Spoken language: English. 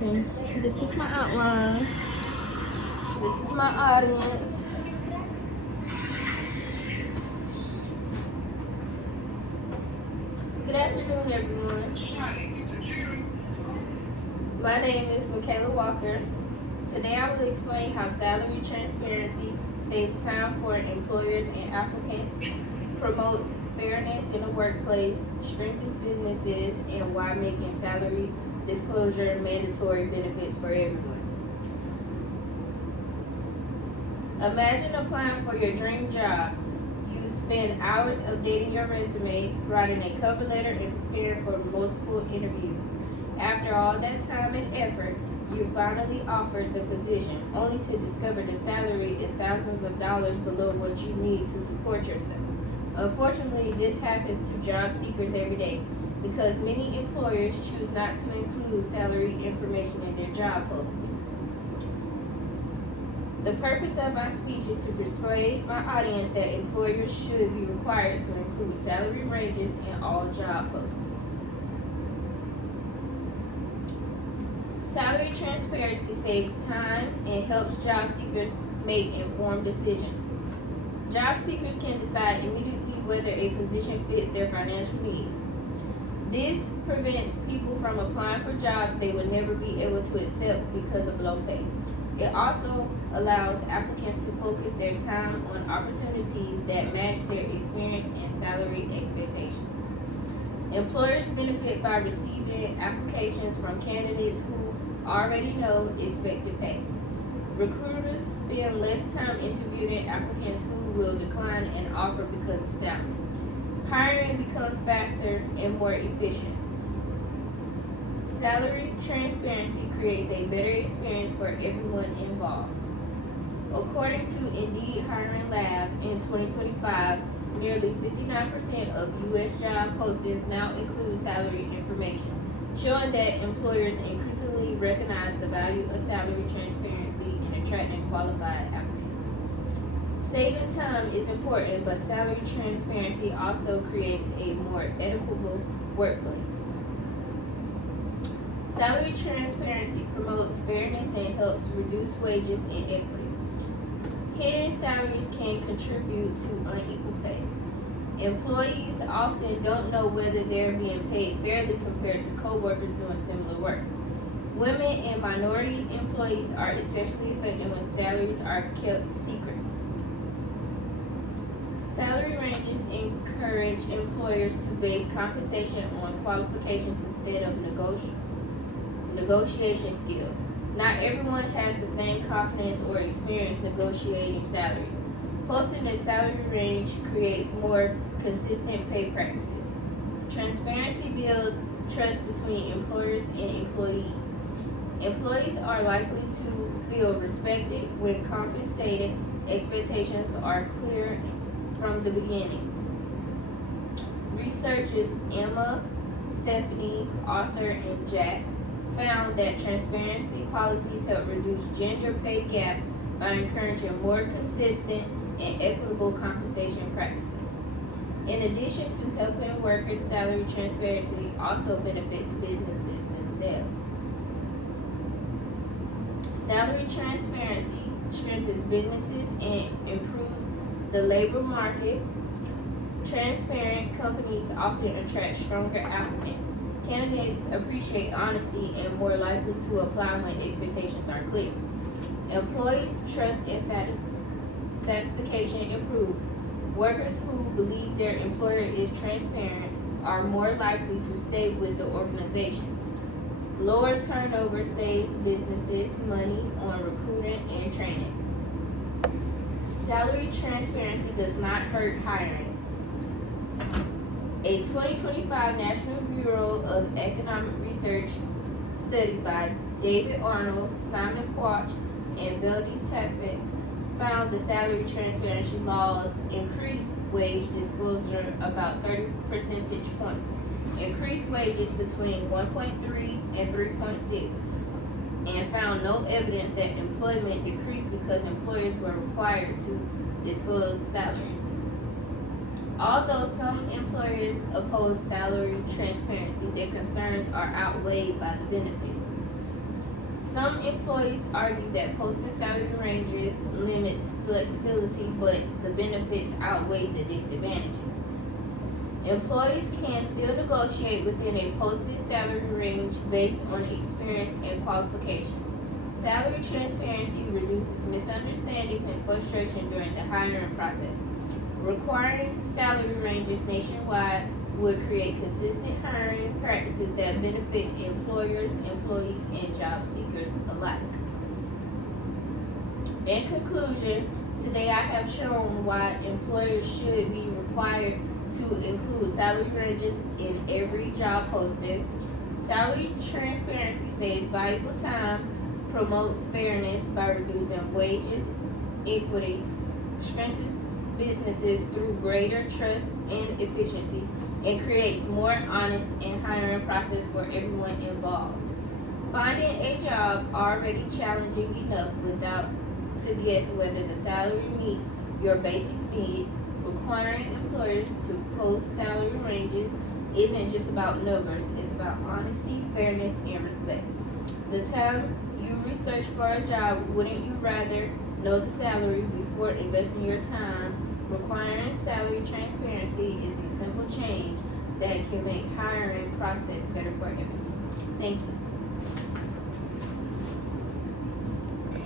Okay, this is my outline. This is my audience. Good afternoon, everyone. My name is Michaela Walker. Today I will explain how salary transparency saves time for employers and applicants, promotes fairness in the workplace, strengthens businesses, and why making salary disclosure mandatory benefits for everyone. Imagine applying for your dream job. You spend hours updating your resume, writing a cover letter, and preparing for multiple interviews. After all that time and effort, you finally offered the position, only to discover the salary is thousands of dollars below what you need to support yourself. Unfortunately, this happens to job seekers every day because many employers choose not to include salary information in their job postings. The purpose of my speech is to persuade my audience that employers should be required to include salary ranges in all job postings. Salary transparency saves time and helps job seekers make informed decisions. Job seekers can decide immediately whether a position fits their financial needs. This prevents people from applying for jobs they would never be able to accept because of low pay. It also allows applicants to focus their time on opportunities that match their experience and salary expectations. Employers benefit by receiving applications from candidates who already know expected pay. Recruiters spend less time interviewing applicants who will decline an offer because of salary. Hiring becomes faster and more efficient. Salary transparency creates a better experience for everyone involved. According to Indeed Hiring Lab in 2025, nearly 59% of U.S. job postings now include salary information, showing that employers increasingly recognize the value of salary transparency in attracting qualified applicants. Saving time is important, but salary transparency also creates a more equitable workplace. Salary transparency promotes fairness and helps reduce wages inequity. Hidden salaries can contribute to unequal pay. Employees often don't know whether they're being paid fairly compared to coworkers doing similar work. Women and minority employees are especially affected when salaries are kept secret. Salary ranges encourage employers to base compensation on qualifications instead of negotiation skills. Not everyone has the same confidence or experience negotiating salaries. Posting a salary range creates more consistent pay practices. Transparency builds trust between employers and employees. Employees are likely to feel respected when compensated expectations are clear from the beginning. Researchers Emma, Stephanie, Arthur, and Jack found that transparency policies help reduce gender pay gaps by encouraging more consistent and equitable compensation practices. In addition to helping workers, salary transparency also benefits businesses themselves. Salary transparency strengthens businesses and improves the labor market. Transparent companies often attract stronger applicants. Candidates appreciate honesty and more likely to apply when expectations are clear. Employees' trust and satisfaction improve. Workers who believe their employer is transparent are more likely to stay with the organization. Lower turnover saves businesses money on recruiting and training. Salary transparency does not hurt hiring. A 2025 National Bureau of Economic Research study by David Arnold, Simon Quach, and Veldy Tasek found the salary transparency laws increased wage disclosure about 30 percentage points, increased wages between 1.3 and 3.6, and found no evidence that employment decreased because employers were required to disclose salaries. Although some employers oppose salary transparency, their concerns are outweighed by the benefits. Some employees argue that posting salary ranges limits flexibility, but the benefits outweigh the disadvantages. Employees can still negotiate within a posted salary range based on experience and qualifications. Salary transparency reduces misunderstandings and frustration during the hiring process. Requiring salary ranges nationwide would create consistent hiring practices that benefit employers, employees, and job seekers alike. In conclusion, today I have shown why employers should be required to include salary ranges in every job posting. Salary transparency saves valuable time, promotes fairness by reducing wages, equity, strengthens businesses through greater trust and efficiency, and creates more honest and hiring process for everyone involved. Finding a job already challenging enough without to guess whether the salary meets your basic needs. Requiring employers to post salary ranges isn't just about numbers, it's about honesty, fairness, and respect. The time you research for a job, wouldn't you rather know the salary before investing your time? Requiring salary transparency is a simple change that can make hiring process better for everyone. Thank you.